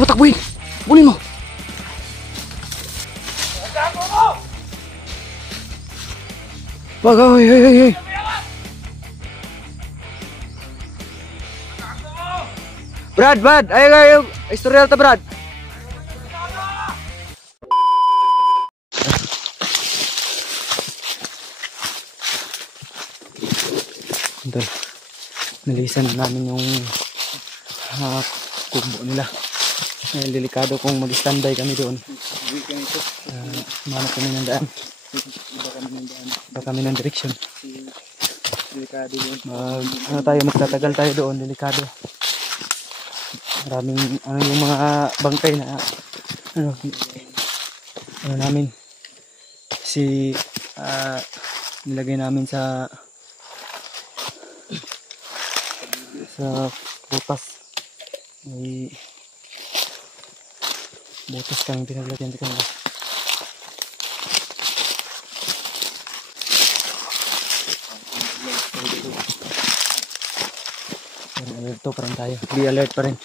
mo takbuhin. Bulin mo. Wag, hoy, hoy, hoy, hoy. Brad, ayo, istorya ta, Brad. Ito, nalisan namin yung kubo nila. Delikado kung mag-standby kami doon. Manap kami ng daan. Iba kami ng direksyon. Delikado yun. Magtatagal tayo doon, delikado. Maraming yung mga bangkay na namin nilagay namin sa butas. May butas kang pinaglagyan dito. Alerto pa rin tayo. Be alert pa rin.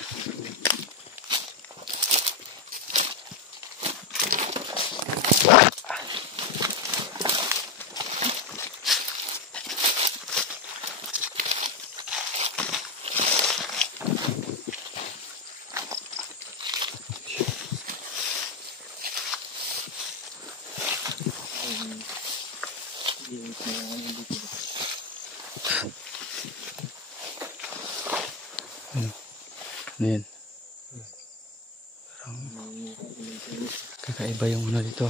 Ayan. Kakaiba yung dito.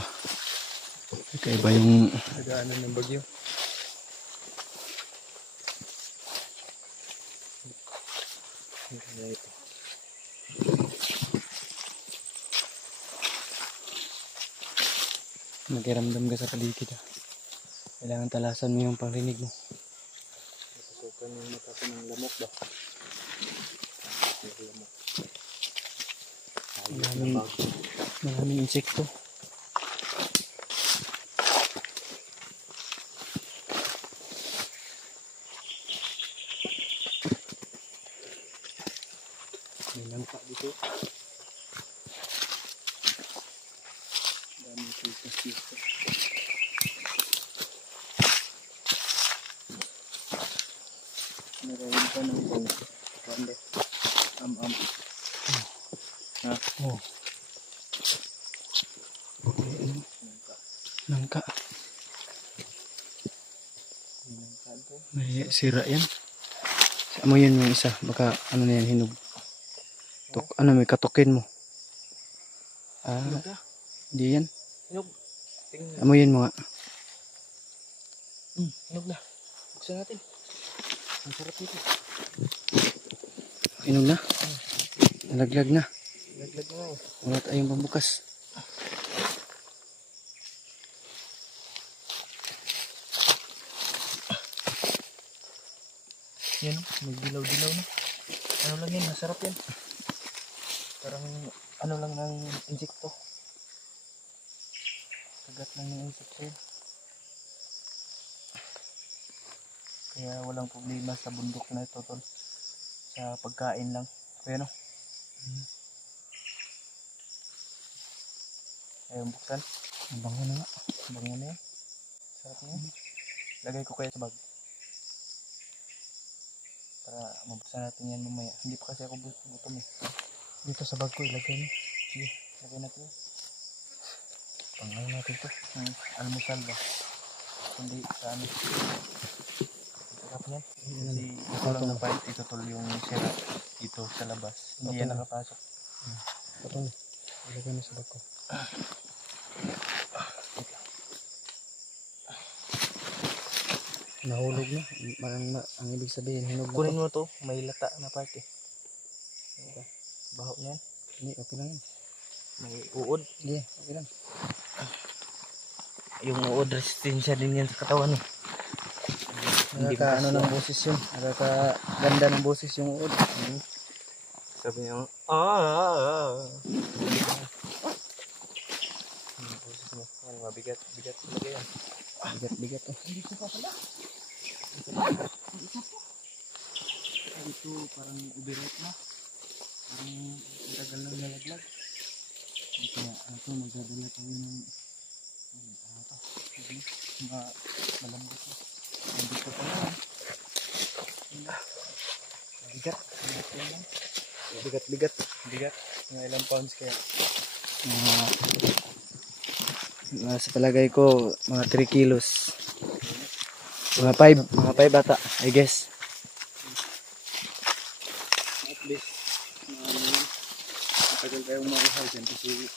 Kakaiba yung nagaanan ng bagyo. Nagiramdam ka sa paligid. Kailangan talasan mo yung pangrinig mo. Pasukan yung mata ko ng lamok ba? Maraming insekto. May langka dito. Daming pitas dito. Narayin pa ng kanda. Oh. Langka. May sira yan. Mo yun yung isa. Baka ano na yan, hinog. May katukin mo. Hindi yan. Hinog. Amoyin mo nga. Hinog na. Buksan natin. Ang sarap nito. Hinog na? Nalaglag na. Nalaglag na eh. Wala tayong pambukas. Yan, may dilaw-dilaw na. Ano lang yan, masarap yan. Parang ano lang ng insekto. Kagat lang ng insekto yan. Kaya walang problema sa bundok na ito, tol. Sa pagkain lang. Kaya no? Ayaw buksan. Bango na nga. Bango na yan. Sarap na yan. Lagay ko kaya sa bag. Para mabuksan natin yan mamaya. Hindi pa kasi ako gutom eh. Dito sa bag ko ilagay mo. Sige, lagay natin yan. Pangalan natin ito. Almusal ba? Hindi sa ano. Sarap yan. Kasi ito lang na fight. Ito tol yung sira dito sa labas. Hindi yan nakapasok. Ito na. Ilagay mo sa bag ko. Nahulog na. Ang ibig sabihin, hinog na. Kunin mo to, may lata na part eh. Baho na yan. Hindi, okay lang yan. May uod. Hindi, okay lang. Yung uod, resistensya din yan sa katawan eh. Nakaka-ano ng boses yun. Nakaka-ganda ng boses yung uod. Sabi niya, boses mo. Mabigat, bigat talaga yan. Bigat oh. Hindi ko pa pala. Ito parang overripe na. Parang tagal lang nalaglag. Ito nga, ito magdadala tayo ng ano to, malambot na. Nandito pa lang. Bigat. Bigat. Mga ilang pounds kaya. Sa palagay ko, mga 3 kilos. Mga 5 ata, I guess. At least, matagal kayong mauhaw dyan kasi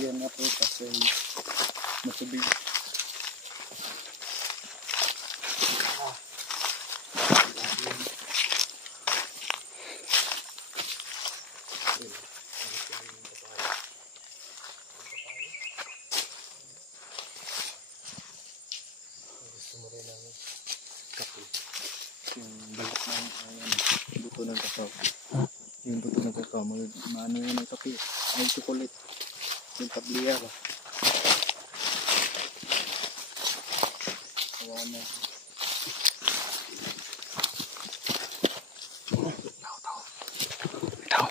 yan na po kasi matubig. Gusto mo rin ng kape. Yung balat ng buto ng kakao. Yung buto ng kakao, maano yun ng kape. Ay, chocolate. Yung tabliya ba? Awa na. Ito.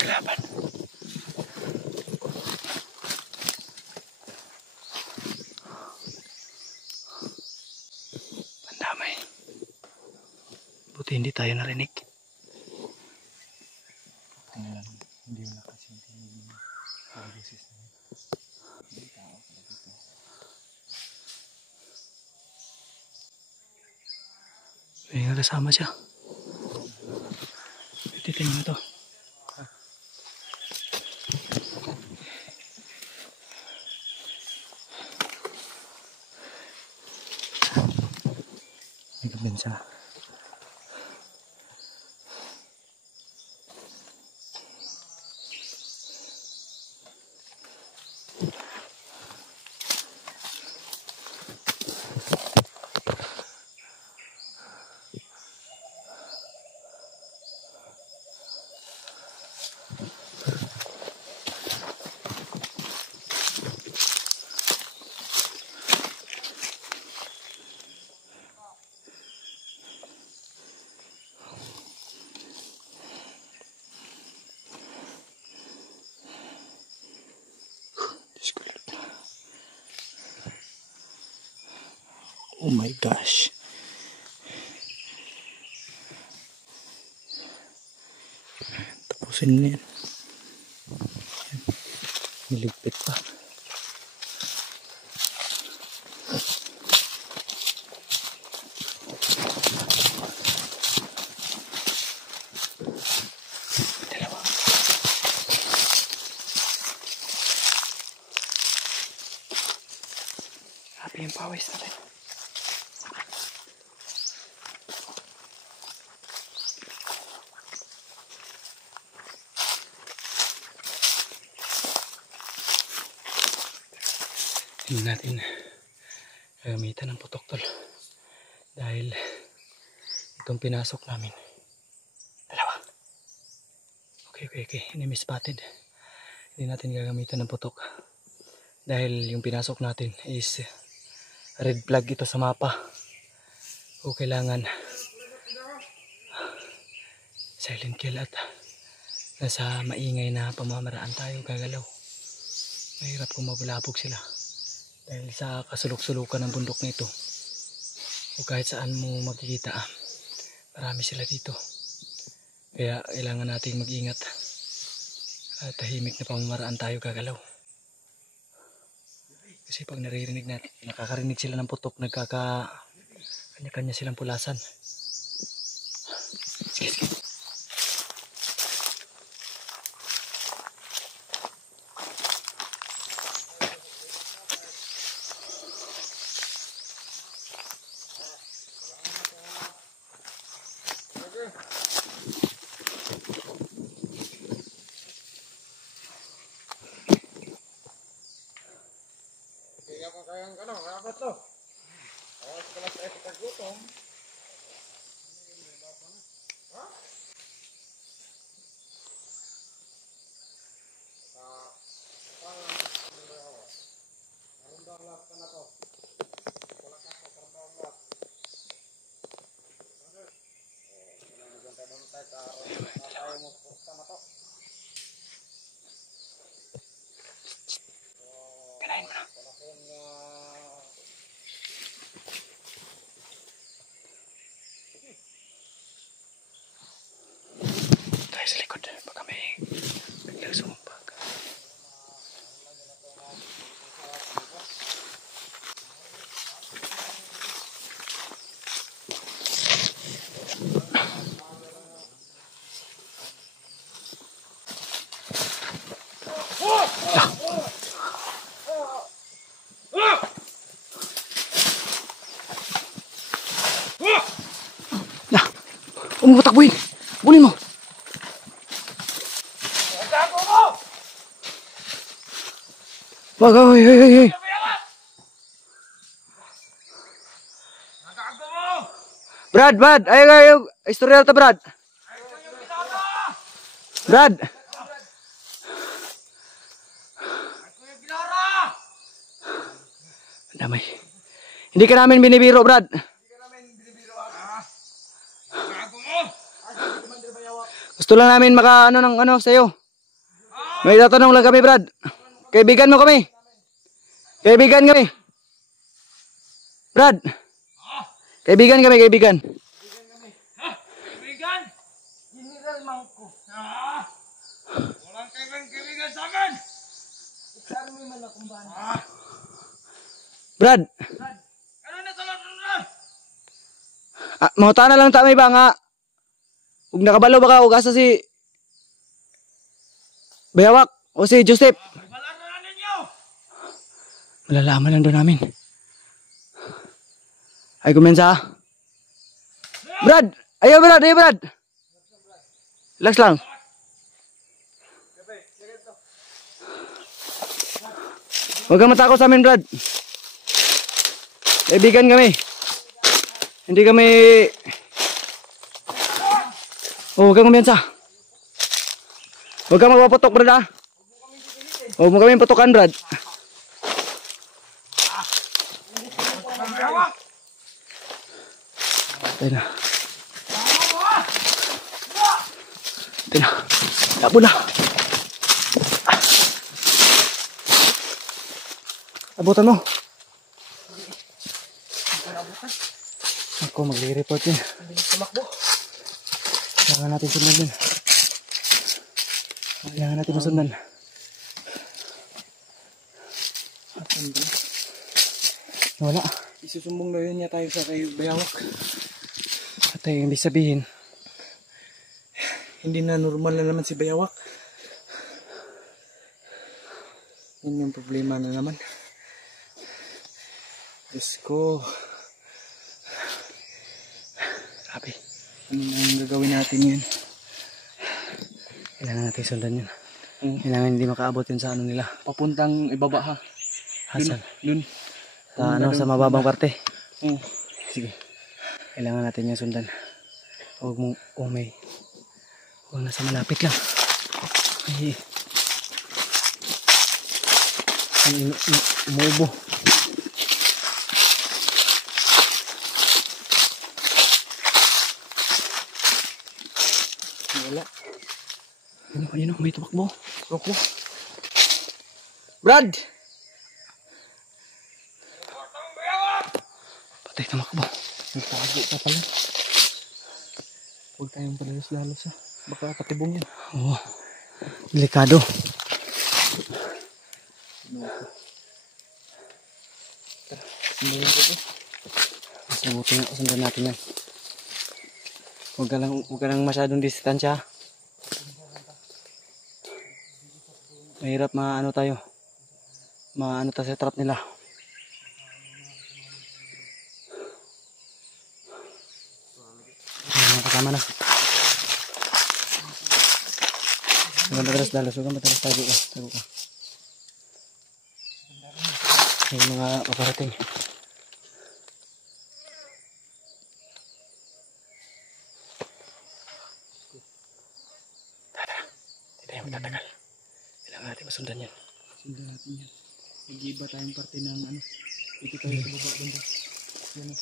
Kalaban. Pandamay. Buti hindi tayo narinig. Hindi mo nakasintinig ang boses na yun. Hindi tao pala dito. May kasama siya. Titingnan mo ito. May kabensa. Oh my gosh. Tapusin na yan. Niligpit pa. Dalawa. Happy yung pawis natin. Hindi natin gamitan ng putok tol dahil itong pinasok namin dalawa. Okay, enemy spotted. Hindi natin gagamitan ng putok dahil yung pinasok natin is red flag ito sa mapa, o kailangan silent kill at nasa maingay na pamamaraan tayo gagalaw. Mahirap kung mabulabog sila dahil sa kasulok-sulukan ng bundok nito o kahit saan mo makikita, marami sila dito. Kaya kailangan nating mag-ingat at tahimik na pamamaraan tayo gagalaw. Kasi pag naririnig natin, nakakarinig sila ng putok, kanya-kanya silang pulasan. Sige. Kayang ano, rapat to. Awas ka lang sa epitagutom. Ha? Huwag mo patakbuhin. Bulin mo. Gago mo! Wag, oy, oy, oy, oy. Gago mo! Brad, ayaw. Istorya to, Brad. Brad. Damay. Hindi ka namin binibiro, Brad. Gusto lang namin maka ano ng ano sa'yo. May tatanong lang kami, Brad. Kaibigan mo kami. Kaibigan kami. Brad. Kaibigan kami, kaibigan. Kaibigan? General Mangko. Walang kaibigan sa akin. Ikarmi man akong bana. Brad. Ano na sa loob? Mauta na lang tamay ba nga. Huwag nakabalo baka huwag asa si Bayawak o si Joseph. Malaro na ninyo. Malalaman lang doon namin. Ay, kumensa. Brad! Ayaw, Brad! Relax lang. Huwag kang matakot sa amin, Brad. Kaibigan kami. Hindi kami... Oh, huwag kang kumensa. Huwag kang magpaputok, Brad, ha? Huwag mo kami putukan, Brad. Tayo na. Tayo na. Labo na. Abutan mo. Ako, magre-report yun. Kailangan natin sundan yun. Kailangan natin masundan. Wala. Isusumbong na yun niya tayo sa kay Bayawak. At ay, ibig sabihin, Hindi na normal na naman si Bayawak. Yun yung problema na naman. Diyos ko. grabe. Ano na yung gagawin natin yun? Kailangan natin sundan yun. Kailangan hindi makaabot yun sa ano nila. Papuntang ibaba ha. Hasan. Dun. Sa ano, sa mababang parte. Oo. Sige. Kailangan natin yung sundan. Huwag mong umay. Huwag nasa malapit lang. Ay. Ay, umuubo. Wala. Ayun o, may tumakbo. Roko. Brad! Patay tumakbo. Nagtago ka pala. Huwag tayong padalos-dalos ha. Baka patibong yan. Oo. Delikado. Sundan ko to. Mas mabuti nga sundan natin yan. Huwag ka lang masyadong distansya. Mahirap maano tayo. Maano tayo sa trap nila. Ayan, kasama na. Huwag kang madalas-dalas. Huwag kang madalas-tago ka. Tago ka. May mga paparating. Hindi tayo magtatagal. Kailangan natin masundan yan. Sundan natin yan. Mag-iba tayong parte ng ano. Dito tayo sa baba banda. Yan o.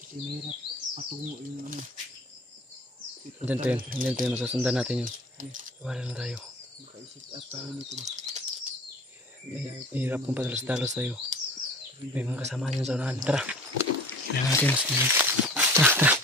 Kasi mahirap patungo yung ano. Hindi tayo masusundan natin yun. Iwala na tayo. Makaisip up tayo nito ba. Hirap kung padalos-dalos tayo. May mga kasama yun sa unahan. Tara. Kailangan natin masundan. Tara.